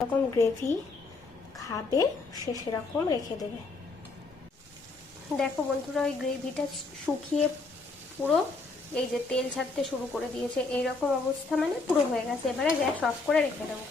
এরকম গ্রেভি খাবে সে সেরকম রেখে দেবে। দেখো বন্ধুরা, ওই গ্রেভিটা শুকিয়ে পুরো এই যে তেল ছাড়তে শুরু করে দিয়েছে, এইরকম অবস্থা মানে পুরো হয়ে গেছে। এবারে গ্যাস অফ করে রেখে দেবো।